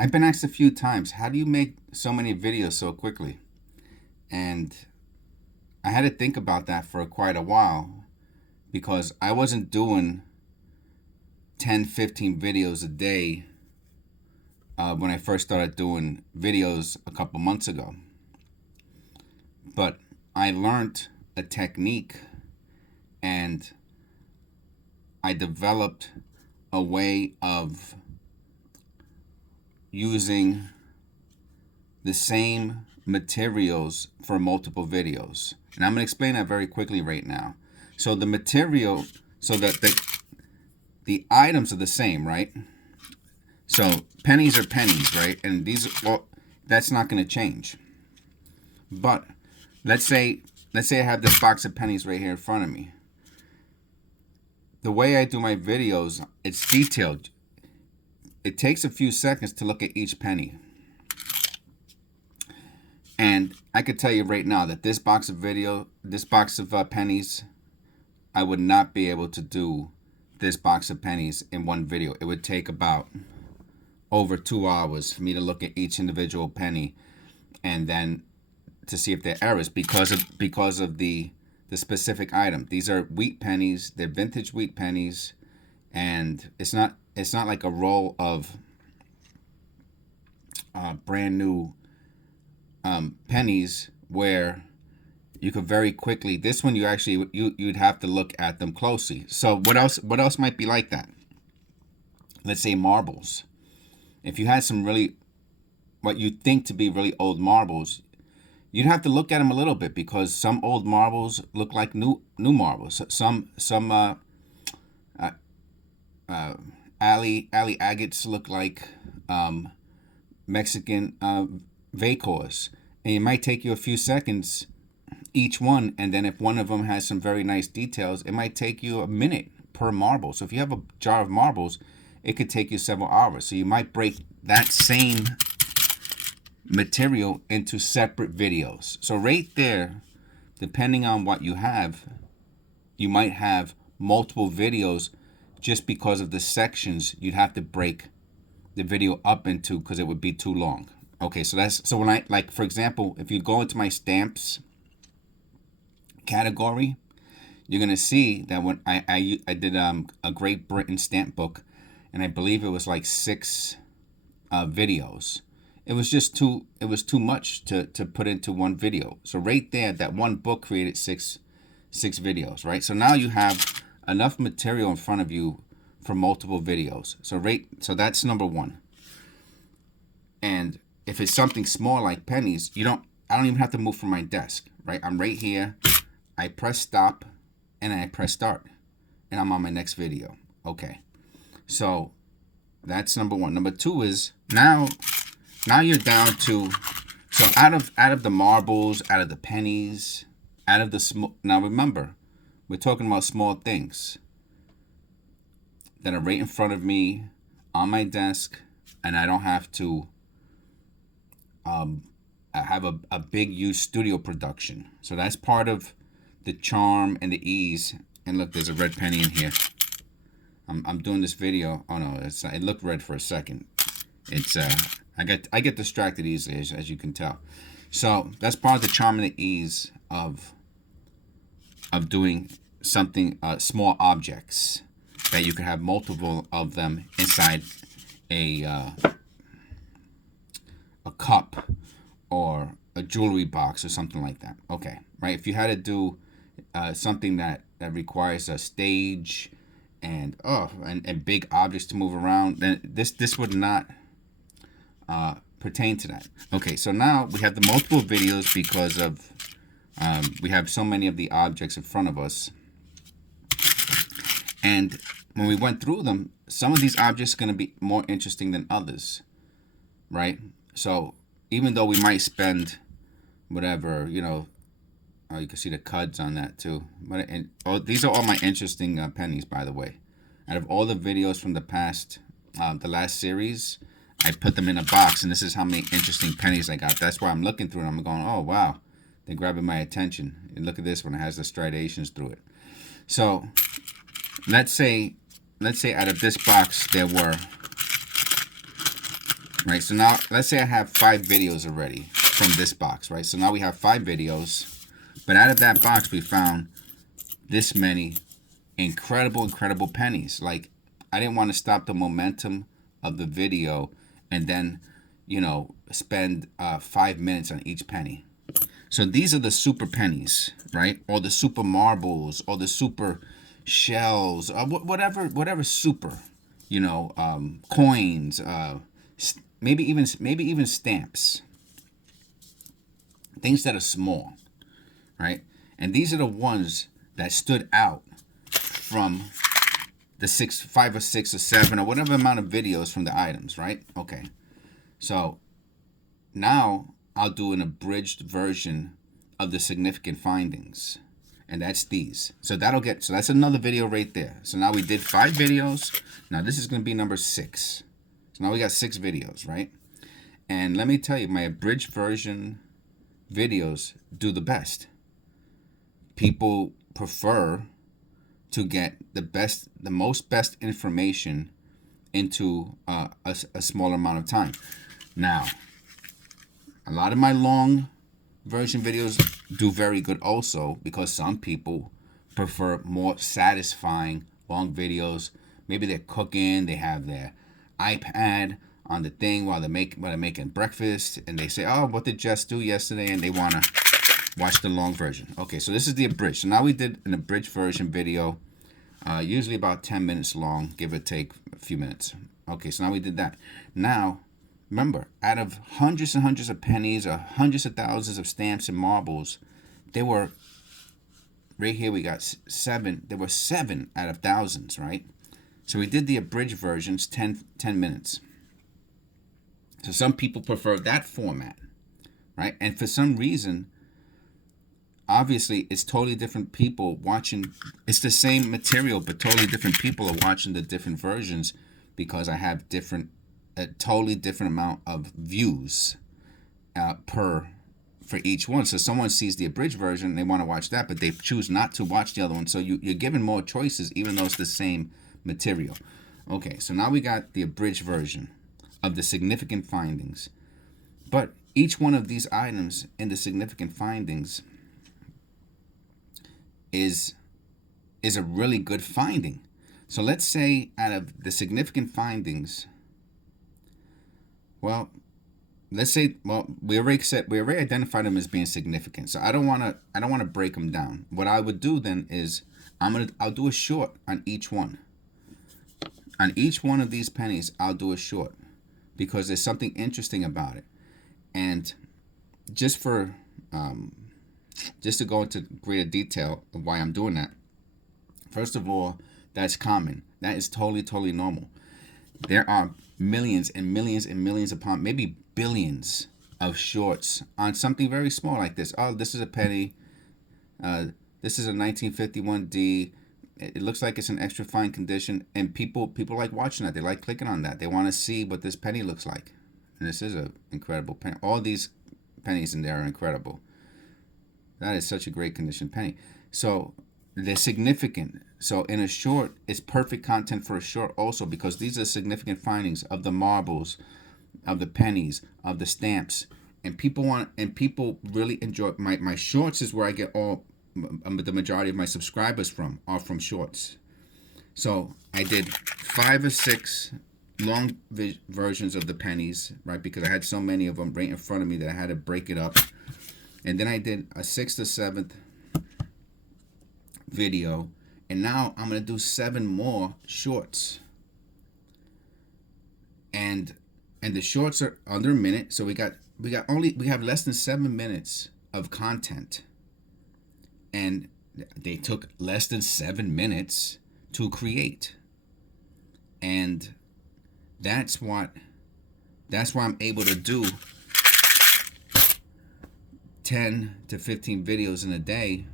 I've been asked a few times, how do you make so many videos so quickly? And I had to think about that for quite a while because I wasn't doing 10, 15 videos a day when I first started doing videos a couple months ago. But I learned a technique and I developed a way of using the same materials for multiple videos. And I'm going to explain that very quickly right now. So the material, so that the items are the same, right? So pennies are pennies, right? And well, that's not going to change. But let's say I have this box of pennies right here in front of me. The way I do my videos, it's detailed. It takes a few seconds to look at each penny. And I could tell you right now that this box of pennies, I would not be able to do this box of pennies in one video. It would take about over 2 hours for me to look at each individual penny and then to see if there are errors because of the specific item. These are wheat pennies. They're vintage wheat pennies, and it's not like a roll of brand new pennies where you could very quickly. This one you'd have to look at them closely. So what else might be like that? Let's say marbles. If you had some really what you think to be really old marbles, you'd have to look at them a little bit because some old marbles look like new marbles. Some alley agates look like Mexican Vacors, and it might take you a few seconds each one, and then if one of them has some very nice details, it might take you a minute per marble. So if you have a jar of marbles, it could take you several hours. So you might break that same material into separate videos. So right there, depending on what you have, you might have multiple videos just because of the sections you'd have to break the video up into because it would be too long. Okay, so when I, like, for example, if you go into my stamps category, you're gonna see that when I did a Great Britain stamp book, and I believe it was like 6 videos. It was too much to put into one video. So right there, that one book created six videos, right? So now you have enough material in front of you for multiple videos. So that's number one. And if it's something small like pennies, I don't even have to move from my desk, right? I'm right here. I press stop and I press start and I'm on my next video. Okay. So that's number one. Number two is now you're down to, so out of the marbles, out of the pennies, out of the small. Now remember, we're talking about small things that are right in front of me on my desk, and I don't have to have a big huge studio production. So that's part of the charm and the ease. And look, there's a red penny in here. I'm doing this video. Oh no, it looked red for a second. It's I get distracted easily, as you can tell. So that's part of the charm and the ease of doing something, small objects that you can have multiple of them inside a cup or a jewelry box or something like that. Okay, right? If you had to do something that requires a stage and big objects to move around, then this would not pertain to that. Okay, so now we have the multiple videos because of we have so many of the objects in front of us, and when we went through them, some of these objects are going to be more interesting than others, right? So even though we might spend whatever, you can see the cuds on that too. But these are all my interesting pennies, by the way. Out of all the videos from the past, the last series, I put them in a box, and this is how many interesting pennies I got. That's why I'm looking through it. I'm going, oh wow, they're grabbing my attention. And look at this one; it has the striations through it. So let's say out of this box there were right? So now let's say I have 5 videos already from this box, right? So now we have 5 videos, but out of that box we found this many incredible pennies. Like, I didn't want to stop the momentum of the video and then, spend 5 minutes on each penny. So these are the super pennies, right? Or the super marbles, or the super shells, whatever super, coins, maybe even stamps, things that are small, right? And these are the ones that stood out from the 5 or 6 or 7 or whatever amount of videos from the items, right? Okay. So now I'll do an abridged version of the significant findings. And that's these. So that's another video right there. So now we did 5 videos. Now this is going to be number 6. So now we got 6 videos, right? And let me tell you, my abridged version videos do the best. People prefer to get the most best information into a smaller amount of time. Now, a lot of my long version videos do very good also, because some people prefer more satisfying long videos. Maybe they're cooking, they have their iPad on the thing while they're making breakfast, and they say, "Oh, what did Jess do yesterday?" and they want to watch the long version. Okay, so this is the abridged. So now we did an abridged version video, usually about 10 minutes long, give or take a few minutes. Okay, so now we did that. Now, remember, out of hundreds and hundreds of pennies or hundreds of thousands of stamps and marbles, there were, right here we got 7. There were 7 out of thousands, right? So we did the abridged versions, 10 minutes. So some people prefer that format, right? And for some reason, obviously, it's totally different people watching. It's the same material, but totally different people are watching the different versions, because I have a totally different amount of views for each one. So someone sees the abridged version, they want to watch that, but they choose not to watch the other one. So you're given more choices, even though it's the same material. Okay, so now we got the abridged version of the significant findings. But each one of these items in the significant findings is a really good finding. So let's say out of the significant findings, we already identified them as being significant. So I don't want to break them down. What I would do then is I'll do a short on each one. On each one of these pennies, I'll do a short, because there's something interesting about it. And just to go into greater detail of why I'm doing that, first of all, that's common. That is totally normal. There are millions and millions and millions upon maybe billions of shorts on something very small like this. Oh, this is a penny. This is a 1951D. It looks like it's an extra fine condition, and people like watching that. They like clicking on that. They want to see what this penny looks like. And this is an incredible penny. All these pennies in there are incredible. That is such a great condition penny. So they're significant. So in a short, it's perfect content for a short also, because these are significant findings of the marbles, of the pennies, of the stamps. And people really enjoy my shorts. Is where I get all the majority of my subscribers are from shorts. So I did 5 or 6 long versions of the pennies, right? Because I had so many of them right in front of me that I had to break it up. And then I did a 6th or 7th video, and now I'm gonna do 7 more shorts. And the shorts are under a minute, so we have less than 7 minutes of content, and they took less than 7 minutes to create. And that's why I'm able to do 10 to 15 videos in a day.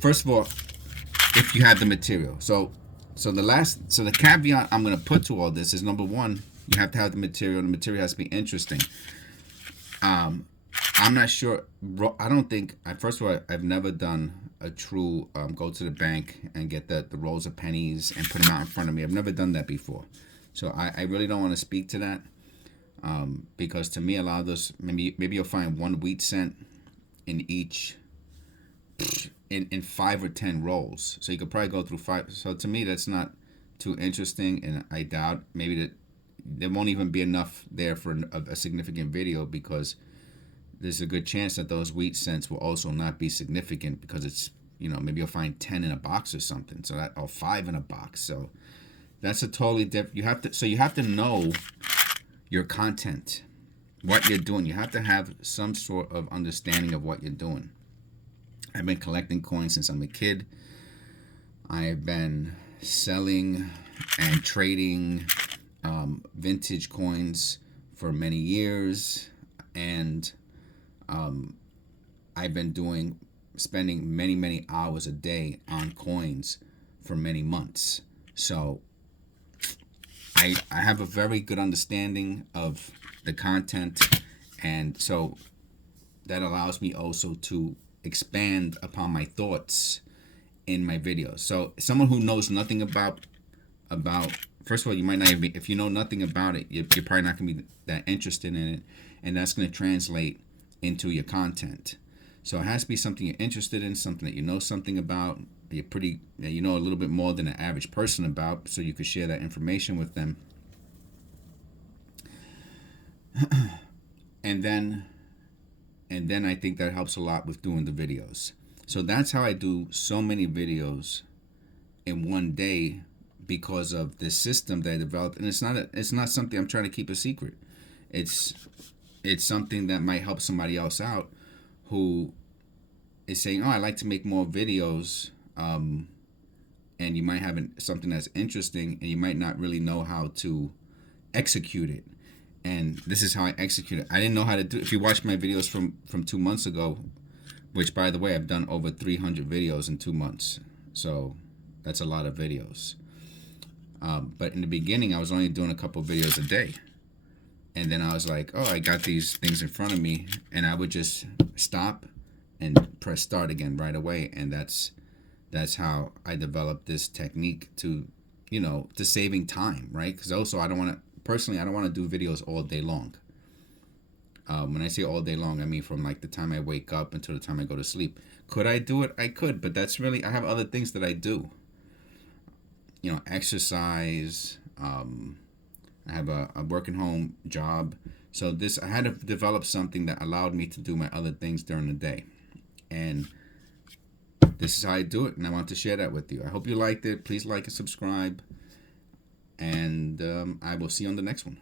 First of all, if you have the material. So the caveat I'm going to put to all this is, number one, you have to have the material. The material has to be interesting. I'm not sure. I don't think. First of all, I've never done a true go to the bank and get the rolls of pennies and put them out in front of me. I've never done that before, so I really don't want to speak to that. Because to me, a lot of those, maybe you'll find one wheat cent in each, in 5 or 10 rolls. So you could probably go through five. So to me, that's not too interesting, and I doubt maybe that there won't even be enough there for a significant video, because there's a good chance that those wheat cents will also not be significant, because it's, maybe you'll find 10 in a box or something, so that, or 5 in a box. So that's a totally different. You have to know your content, what you're doing. You have to have some sort of understanding of what you're doing. I've been collecting coins since I'm a kid. I've been selling and trading vintage coins for many years, and I've been spending many hours a day on coins for many months. So I have a very good understanding of the content, and so that allows me also to expand upon my thoughts in my videos. So someone who knows nothing about first of all, you might not even be, if you know nothing about it, you're probably not going to be that interested in it, and that's going to translate into your content. So it has to be something you're interested in, something that you know something about, you know a little bit more than an average person about, so you could share that information with them. and then I think that helps a lot with doing the videos. So that's how I do so many videos in one day, because of this system that I developed. And it's not something I'm trying to keep a secret. It's something that might help somebody else out who is saying, oh, I like to make more videos, and you might have something that's interesting, and you might not really know how to execute it. And this is how I execute it. I didn't know how to do it. If you watch my videos from 2 months ago, which, by the way, I've done over 300 videos in 2 months. So that's a lot of videos. But in the beginning, I was only doing a couple videos a day. And then I was like, oh, I got these things in front of me. And I would just stop and press start again right away. And that's how I developed this technique to saving time, right? Because also, I don't want to do videos all day long. When I say all day long, I mean from like the time I wake up until the time I go to sleep. Could I do it? I could, but I have other things that I do. Exercise. I have a working home job. So I had to develop something that allowed me to do my other things during the day. And this is how I do it, and I want to share that with you. I hope you liked it. Please like and subscribe. And I will see you on the next one.